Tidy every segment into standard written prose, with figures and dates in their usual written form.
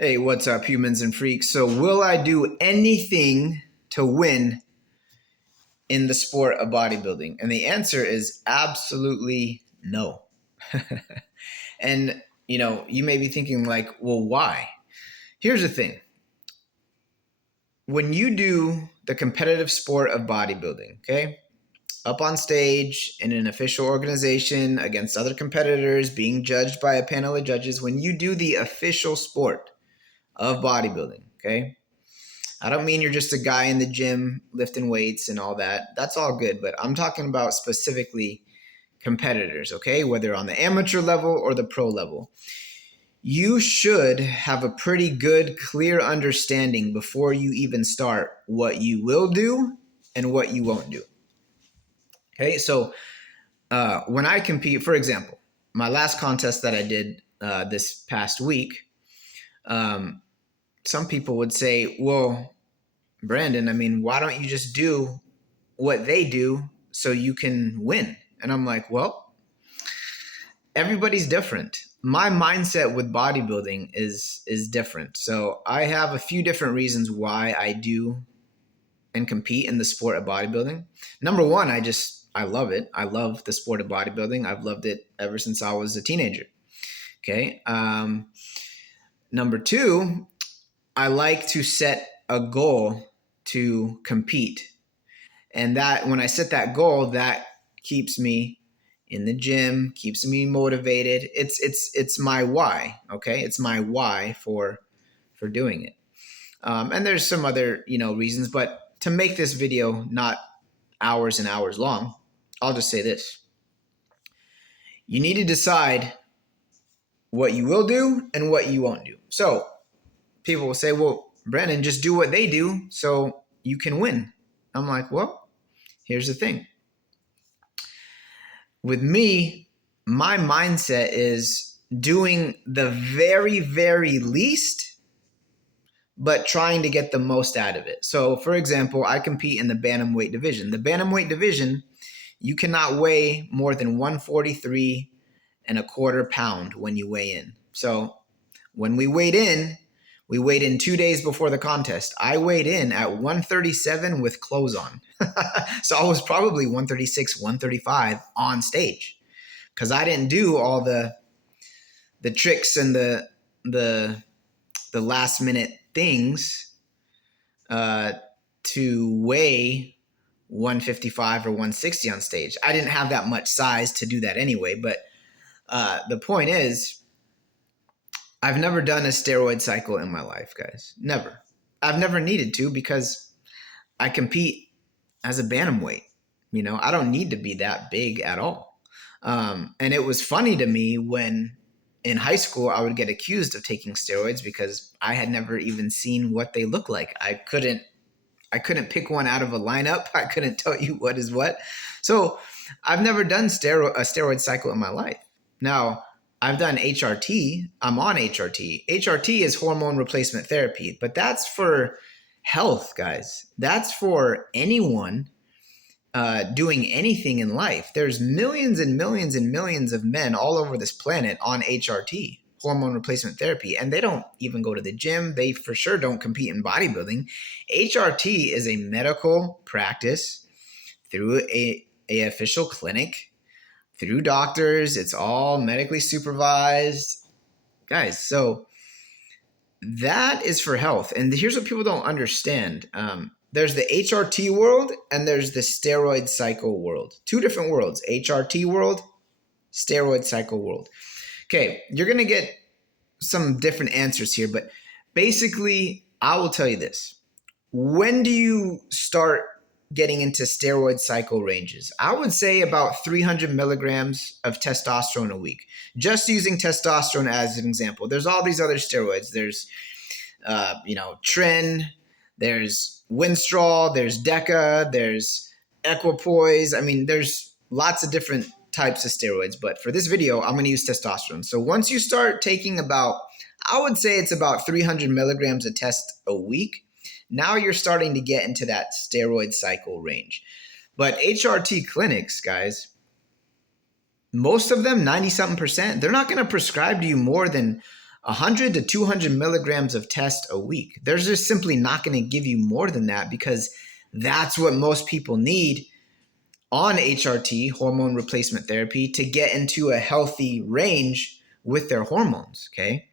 Hey, what's up, humans and freaks? So, will I do anything to win in the sport of bodybuilding? And the answer is absolutely no. And, you may be thinking, like, well, why? Here's the thing: when you do the competitive sport of bodybuilding, okay, up on stage in an official organization against other competitors, being judged by a panel of judges, when you do the official sport of bodybuilding, okay, I don't mean you're just a guy in the gym lifting weights and all that. That's all good, but I'm talking about specifically competitors, okay? Whether on the amateur level or the pro level. You should have a pretty good, clear understanding before you even start what you will do and what you won't do. Okay, so when I compete, for example, my last contest that I did this past week, some people would say, well, Brandon, I mean, why don't you just do what they do so you can win? And I'm like, well, everybody's different. My mindset with bodybuilding is different. So I have a few different reasons why I do and compete in the sport of bodybuilding. Number one, I love it. I love the sport of bodybuilding. I've loved it ever since I was a teenager. Okay. Number two, I like to set a goal to compete. And that when I set that goal, that keeps me in the gym, keeps me motivated. It's my why. Okay. It's my why for doing it. And there's some other, reasons, but to make this video not hours and hours long, I'll just say this. You need to decide what you will do and what you won't do. So people will say, well, Brandon, just do what they do so you can win. I'm like, well, here's the thing. With me, my mindset is doing the very, very least, but trying to get the most out of it. So, for example, I compete in the bantamweight division. The bantamweight division, you cannot weigh more than 143 and a quarter pound when you weigh in. So when we weighed in 2 days before the contest. I weighed in at 137 with clothes on. So I was probably 136, 135 on stage because I didn't do all the tricks and the last minute things to weigh 155 or 160 on stage. I didn't have that much size to do that anyway. But the point is, I've never done a steroid cycle in my life, guys. Never. I've never needed to because I compete as a bantamweight. I don't need to be that big at all. And it was funny to me when in high school I would get accused of taking steroids because I had never even seen what they look like. I couldn't pick one out of a lineup. I couldn't tell you what is what. So I've never done a steroid cycle in my life. Now, I've done HRT. I'm on HRT. HRT is hormone replacement therapy, but that's for health, guys. That's for anyone doing anything in life. There's millions and millions and millions of men all over this planet on HRT, hormone replacement therapy, and they don't even go to the gym. They for sure don't compete in bodybuilding. HRT is a medical practice through a official clinic, through doctors. It's all medically supervised. Guys, so that is for health. And here's what people don't understand. There's the HRT world and there's the steroid cycle world. Two different worlds. HRT world, steroid cycle world. Okay, you're going to get some different answers here, but basically, I will tell you this. When do you start getting into steroid cycle ranges? I would say about 300 milligrams of testosterone a week. Just using testosterone as an example. There's all these other steroids. There's, Tren, there's Winstrol, there's Deca, there's Equipoise. I mean, there's lots of different types of steroids, but for this video, I'm going to use testosterone. So once you start taking I would say it's about 300 milligrams of test a week, now you're starting to get into that steroid cycle range. But HRT clinics, guys, most of them, 90-something%, they're not going to prescribe to you more than 100 to 200 milligrams of test a week. They're just simply not going to give you more than that, because that's what most people need on HRT, hormone replacement therapy, to get into a healthy range with their hormones. Okay.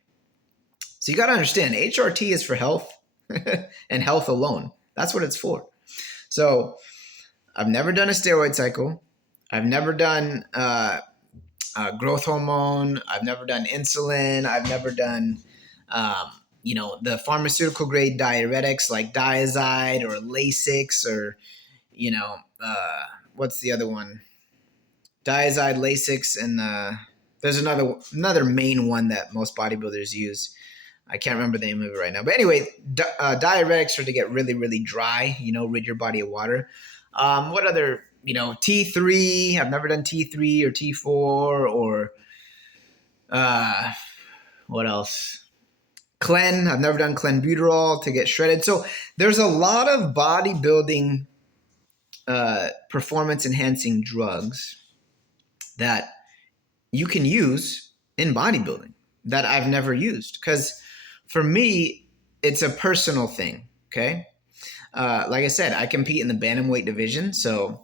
So you got to understand, HRT is for health and health alone. That's what it's for. So I've never done a steroid cycle. I've never done growth hormone. I've never done insulin. I've never done, the pharmaceutical grade diuretics like Diazide or Lasix, or, what's the other one? Diazide, Lasix, and there's another main one that most bodybuilders use. I can't remember the name of it right now. But anyway, diuretics are to get really, really dry, rid your body of water. What other, T3? I've never done T3 or T4 or what else? Clen. I've never done clenbuterol to get shredded. So there's a lot of bodybuilding performance enhancing drugs that you can use in bodybuilding that I've never used, because for me, it's a personal thing. Okay. Like I said, I compete in the bantamweight division, so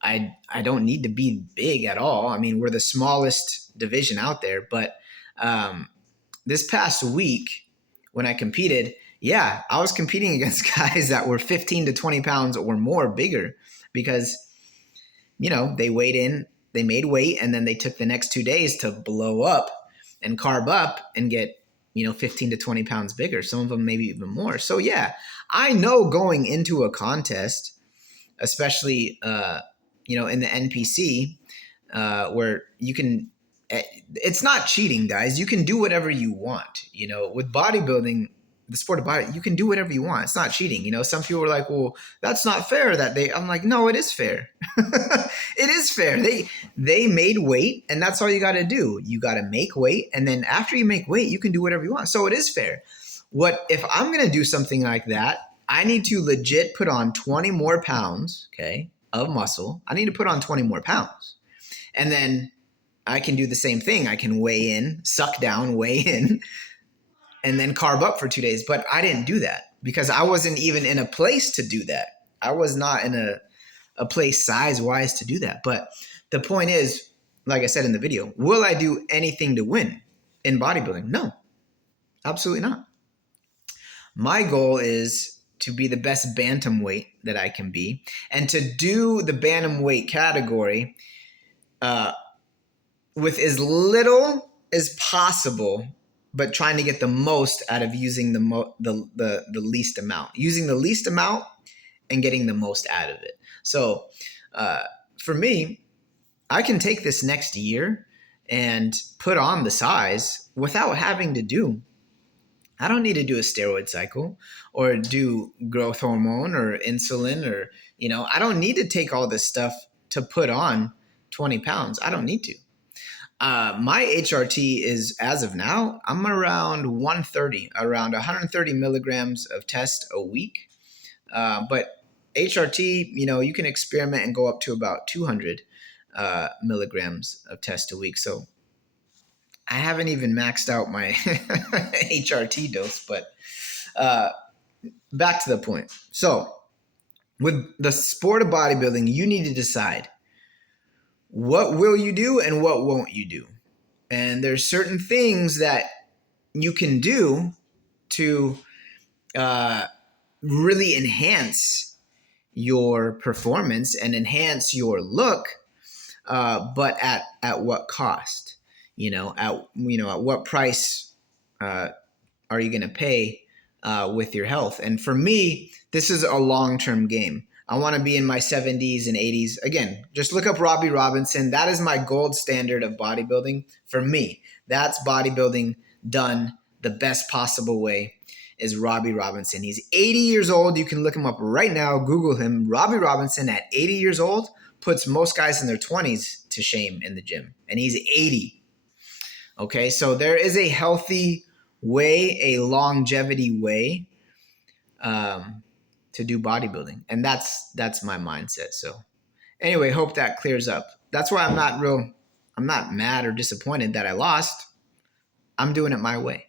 I don't need to be big at all. I mean, we're the smallest division out there, but this past week when I competed, I was competing against guys that were 15 to 20 pounds or more bigger, because, they weighed in, they made weight, and then they took the next 2 days to blow up and carb up and get, 15 to 20 pounds bigger. Some of them maybe even more. So I know going into a contest, especially, in the NPC, where you can, it's not cheating, guys. You can do whatever you want. With bodybuilding, the sport of body, you can do whatever you want. It's not cheating. Some people are like, well, that's not fair I'm like, no, it is fair. It is fair. They made weight, and that's all you got to do. You got to make weight. And then after you make weight, you can do whatever you want. So it is fair. What if I'm going to do something like that? I need to legit put on 20 more pounds, okay, of muscle. I need to put on 20 more pounds. And then I can do the same thing. I can weigh in, suck down, weigh in, and then carb up for 2 days. But I didn't do that because I wasn't even in a place to do that. I was not in a place size-wise to do that. But the point is, like I said in the video, will I do anything to win in bodybuilding? No, absolutely not. My goal is to be the best bantamweight that I can be, and to do the bantamweight category with as little as possible, but trying to get the most out of using the least amount, using the least amount and getting the most out of it. So for me, I can take this next year and put on the size without having to do, I don't need to do a steroid cycle or do growth hormone or insulin or, I don't need to take all this stuff to put on 20 pounds. I don't need to. My HRT is, as of now, I'm around 130 milligrams of test a week. But HRT, you can experiment and go up to about 200 milligrams of test a week. So I haven't even maxed out my HRT dose, but back to the point. So with the sport of bodybuilding, you need to decide what will you do and what won't you do. And there's certain things that you can do to really enhance your performance and enhance your look, but at what cost? At what price are you going to pay with your health? And for me, this is a long-term game. I want to be in my 70s and 80s. Again, just look up Robbie Robinson. That is my gold standard of bodybuilding. For me, that's bodybuilding done the best possible way, is Robbie Robinson. He's 80 years old. You can look him up right now. Google him. Robbie Robinson at 80 years old puts most guys in their 20s to shame in the gym. And he's 80. Okay, so there is a healthy way, a longevity way to do bodybuilding. And that's my mindset. So anyway, hope that clears up. That's why I'm not mad or disappointed that I lost. I'm doing it my way.